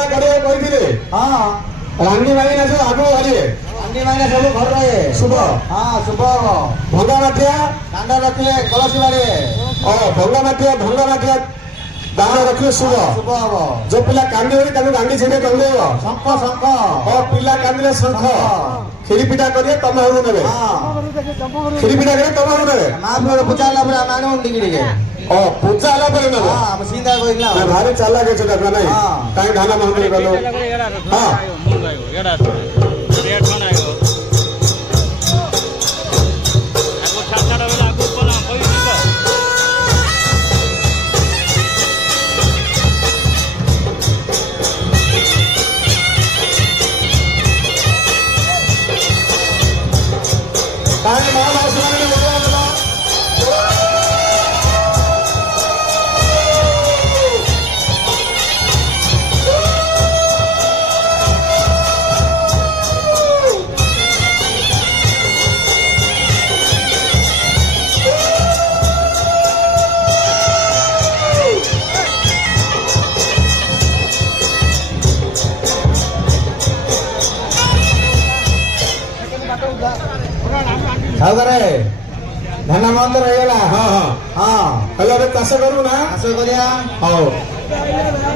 योजना करे କହିଥିଲେ हाँ रानी माइना सब आगो हरी अंडी माने सब घर रहे शुभ हाँ शुभ भंगा माटिया दांडा रखले कलसी बारे भंगा माटिया दान रखले शुभ शुभ हम जो पिला कांदी होई तानु गांडी छेड़े कंदेव शंख शंख पिला कांदिले शंख खिरी पिठा करिए तमे हो नेबे हाँ खिरी पिठा करे तमे हो नेबे महाप्रभु पूजा ला पूरा माने उंडी गिड़ी पूजा आला परे नेबे हाँ हम सीधा कोइला भारी चाला के छटा नहीं काई ढाना मंदिर गलो हां एड़ा रेट खाना आयो आगो छाछाडा बेला आगो पला कोइ नहीं काई माल आसमान में बोला सावकारे धन मंद रहिला हां हां हाँ हेलो रे चाष करू ना आसो करिया हां